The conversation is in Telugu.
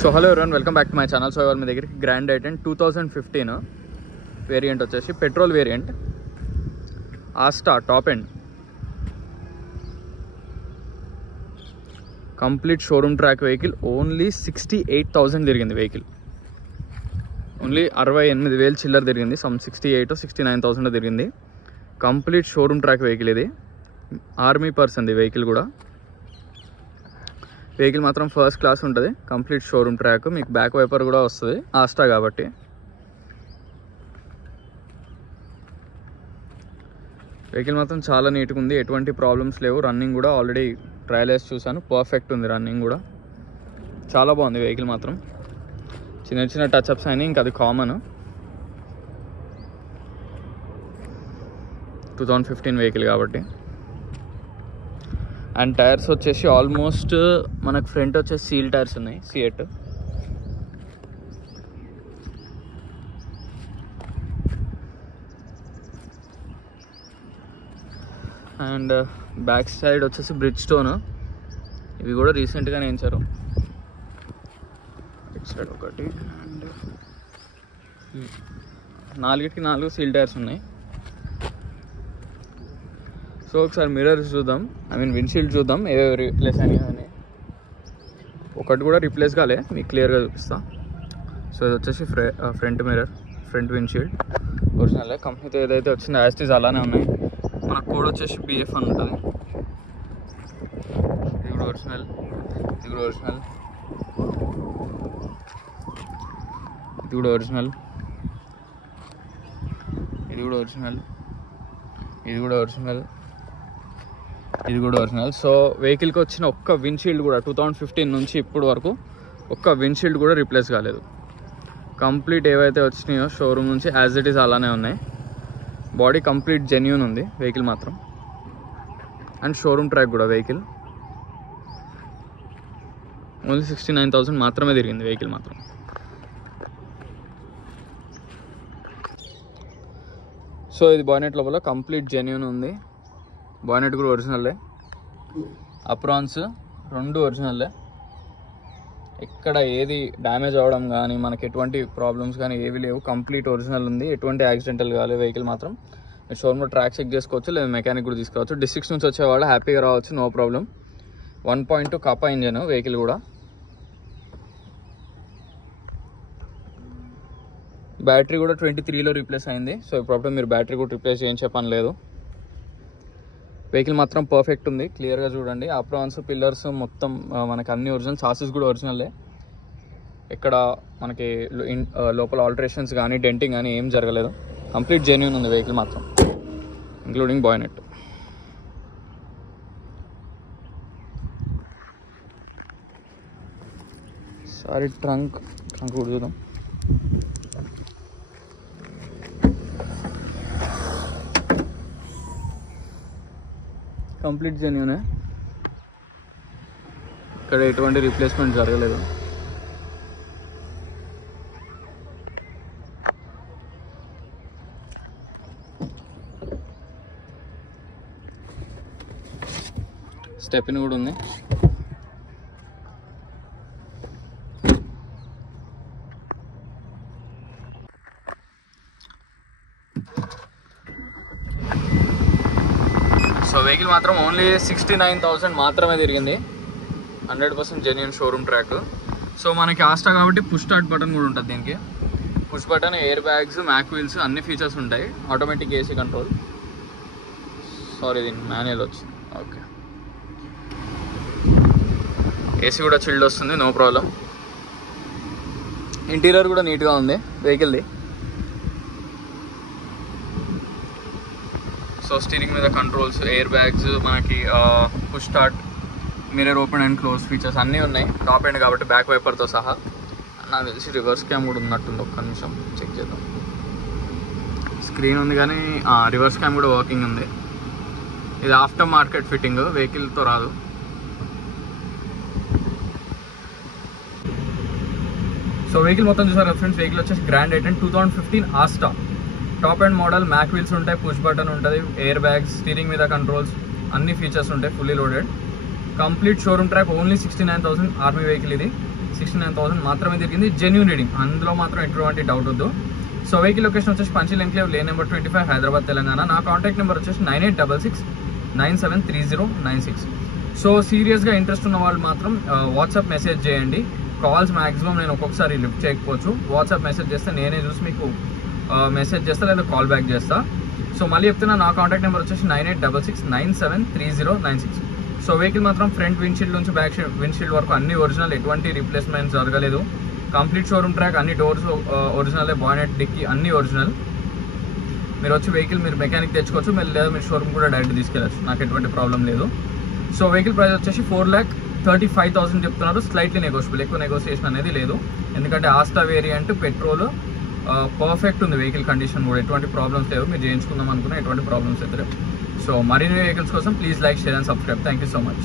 So hello everyone, welcome back to my channel. So ఇవాళ మీ దగ్గరికి గ్రాండ్ ఐటెన్ 2015 వేరియంట్ వచ్చేసి petrol variant Asta top end complete showroom track vehicle. Only 68,000 తిరిగింది వెహికల్. ఓన్లీ 68,000 చిల్లర తిరిగింది. సమ్ 68,000-69,000 తిరిగింది. Complete showroom track vehicle. ఇది ఆర్మీ పర్సన్ది వెహికల్ కూడా. వెహికల్ మాత్రం ఫస్ట్ క్లాస్ ఉంటుంది. Complete showroom track. మీకు బ్యాక్ వైపర్ కూడా వస్తుంది ఆస్టా కాబట్టి. వెహికల్ మాత్రం చాలా నీట్గా ఉంది, ఎటువంటి ప్రాబ్లమ్స్ లేవు. రన్నింగ్ కూడా ఆల్రెడీ ట్రయల్ వేసి చూసాను, పర్ఫెక్ట్ ఉంది. రన్నింగ్ కూడా చాలా బాగుంది వెహికల్ మాత్రం. చిన్న చిన్న టచ్అప్స్ అయినాయి, ఇంకా అది కామన్. 2015 వెహికల్ కాబట్టి. అండ్ టైర్స్ వచ్చేసి ఆల్మోస్ట్ మనకు ఫ్రంట్ వచ్చేసి సీల్ టైర్స్ ఉన్నాయి, సిఎట్. అండ్ బ్యాక్ సైడ్ వచ్చేసి బ్రిడ్జ్ స్టోన్. ఇవి కూడా రీసెంట్గానే వేయించారు. ఇటు సైడ్ ఒకటి అండ్ 4 సీల్ టైర్స్ ఉన్నాయి. సో ఒకసారి మిర్రర్స్ చూద్దాం, విండ్షీల్డ్ చూద్దాం ఏవేవి రీప్లేస్ అయినాయి. ఒకటి కూడా రీప్లేస్ కాలే, మీకు క్లియర్గా చూపిస్తా. సో ఇది వచ్చేసి front mirror, front windshield original. కంపెనీతో ఏదైతే వచ్చిందో యాస్టీస్ అలానే ఉన్నాయి. మన కోడ్ వచ్చేసి BF అని ఉంటుంది. ఇది కూడా ఒరిజినల్, ఇది కూడా ఒరిజినల్, ఇది కూడా ఒరిజినల్, ఇది కూడా ఒరిజినల్, ఇది కూడా ఒరిజినల్, ఇది కూడా ఒరిజినల్. సో వెహికల్కి వచ్చిన ఒక్క విండ్షీల్డ్ కూడా 2015 నుంచి ఇప్పుడు వరకు ఒక్క విండ్షీల్డ్ కూడా రీప్లేస్ కాలేదు. కంప్లీట్ ఏవైతే వచ్చినాయో షోరూమ్ నుంచి యాజ్ ఇట్ ఈస్ అలానే ఉన్నాయి. బాడీ కంప్లీట్ జెన్యూన్ ఉంది వెహికల్ మాత్రం. అండ్ షోరూమ్ ట్రాక్ కూడా వెహికల్. ఓన్లీ 69,000 మాత్రమే తిరిగింది వెహికల్ మాత్రం. సో ఇది బానెట్ లోపల కంప్లీట్ జెన్యూన్ ఉంది. బానెట్ కూడా ఒరిజినల్లే. అప్రాన్స్ 2 ఒరిజినల్లే. ఎక్కడ ఏది డ్యామేజ్ అవ్వడం కానీ మనకి ఎటువంటి ప్రాబ్లమ్స్ కానీ ఏవి లేవు. కంప్లీట్ ఒరిజినల్ ఉంది, ఎటువంటి యాక్సిడెంటల్ కాలేదు వెహికల్ మాత్రం. మీరు షోరూమ్లో ట్రాక్ చెక్ చేసుకోవచ్చు, లేదా మెకానిక్ కూడా తీసుకోవచ్చు. డిస్ట్రిక్ట్స్ నుంచి వచ్చేవాళ్ళు హ్యాపీగా రావచ్చు, no problem. 1.2 kappa engine vehicle కూడా. బ్యాటరీ కూడా 23లో రీప్లేస్ అయింది. సో ఇప్పుడు మీరు బ్యాటరీ కూడా రీప్లేస్ చేయించే పని లేదు. వెహికల్ మాత్రం పర్ఫెక్ట్ ఉంది, క్లియర్గా చూడండి. అప్రాన్స్, పిల్లర్స్ మొత్తం మనకి అన్ని ఒరిజినల్. చాసెస్ కూడా ఒరిజినల్లే. ఇక్కడ మనకి లోపల ఆల్టరేషన్స్ కానీ డెంటింగ్ కానీ ఏం జరగలేదు. కంప్లీట్ జెన్యూన్ ఉంది వెహికల్ మాత్రం, ఇంక్లూడింగ్ బాయ్నెట్. సారీ ట్రంక్ కూడా చూద్దాం. కంప్లీట్ జెన్యూనే, ఇక్కడ ఎటువంటి రీప్లేస్మెంట్ జరగలేదు. స్టెప్ని కూడా ఉంది. సో వెహికల్ మాత్రం ఓన్లీ 69,000 మాత్రమే తిరిగింది. 100% జెన్యూన్ షోరూమ్ ట్రాక్. సో మనకి ఆస్టా కాబట్టి పుష్ స్టార్ట్ బటన్ కూడా ఉంటుంది దీనికి. Push button, air bags, mag wheels అన్ని ఫీచర్స్ ఉంటాయి. Automatic AC control. సారీ దీనికి మాన్యువల్ వచ్చింది. ఓకే, AC కూడా చిల్డ్ వస్తుంది, నో ప్రాబ్లం. ఇంటీరియర్ కూడా నీట్గా ఉంది వెహికల్ది. సో స్టీరింగ్ మీద కంట్రోల్స్, ఎయిర్ బ్యాగ్స్, మనకి push start, mirror open and close features అన్నీ ఉన్నాయి. టాప్ ఎండ్ కాబట్టి బ్యాక్ వైపర్తో సహా. నాకు తెలిసి రివర్స్ క్యామ్ కూడా ఉన్నట్టుంది. ఒక్క నిమిషం చెక్ చేద్దాం. స్క్రీన్ ఉంది కానీ రివర్స్ క్యామ్ కూడా వర్కింగ్ ఉంది. ఇది ఆఫ్టర్ మార్కెట్ ఫిట్టింగ్, వెహికల్తో రాదు. సో వెహికల్ మొత్తం చూసారు ఫ్రెండ్స్. వెహికల్ వచ్చేసి grand i ten 2015 Asta top and model. Mag wheels ఉంటాయి, పుష్ బటన్ ఉంటుంది, ఎయిర్ బ్యాగ్స్, స్టీరింగ్ మీద కంట్రోల్స్, అన్ని ఫీచర్స్ ఉంటాయి. Fully loaded. Complete showroom track. Only 69,000 army vehicle ఇది. 69,000 మాత్రమే తిరిగింది. జెన్యూన్ రీడింగ్, అందులో మాత్రం ఎటువంటి డౌట్ వద్దు. సో వెహికల్ లొకేషన్ వచ్చేసి పంచిల్ enclave, lane number 25, Hyderabad, Telangana. నా కాంటాక్ట్ నెంబర్ వచ్చేసి 9866973096. సో సీరియస్గా ఇంట్రెస్ట్ ఉన్న వాళ్ళు మాత్రం వాట్సాప్ మెసేజ్ చేయండి. కాల్స్ మ్యాక్సిమం నేను ఒక్కొక్కసారి లిఫ్ట్ చేయకపోవచ్చు. వాట్సాప్ మెసేజ్ చేస్తే నేనే చూసి మీకు మెసేజ్ చేస్తా లేదా కాల్ బ్యాక్ చేస్తా. సో మళ్ళీ చెప్తున్నా, నా కాంటాక్ట్ నెంబర్ వచ్చేసి 9866973096. సో వెహికల్ మాత్రం ఫ్రంట్ విండ్షీల్డ్ నుంచి బ్యాక్ విండ్షీల్డ్ వరకు అన్ని ఒరిజినల్, ఎటువంటి రీప్లేస్మెంట్ జరగలేదు. కంప్లీట్ షోరూమ్ ట్రాక్, అన్ని డోర్స్ ఒరిజినలే, బానెట్, డిక్కీ అన్ని ఒరిజినల్. మీరు వచ్చి వెహికల్ మీరు మెకానిక్ తెచ్చుకోవచ్చు, లేదా మీరు షోరూమ్ కూడా డైరెక్ట్ తీసుకెళ్ళచ్చు, నాకు ఎటువంటి ప్రాబ్లం లేదు. సో వెహికల్ ప్రైస్ వచ్చేసి 4,35,000 చెప్తున్నారు. స్లైట్లీ నెగోషియబుల్, ఎక్కువ నెగోసియేషన్ అనేది లేదు. ఎందుకంటే ఆస్టా వేరియంట్ పెట్రోల్ పర్ఫెక్ట్ ఉంది, వెహికల్ కండిషన్ కూడా ఎటువంటి ప్రాబ్లమ్స్ లేవు. మీరు చేయించుకుందాం అనుకున్నా ఎటువంటి ప్రాబ్లమ్స్ అయితే లేవు. సో మరిన్ని వెహికల్స్ కోసం please like, share and subscribe. Thank you so much.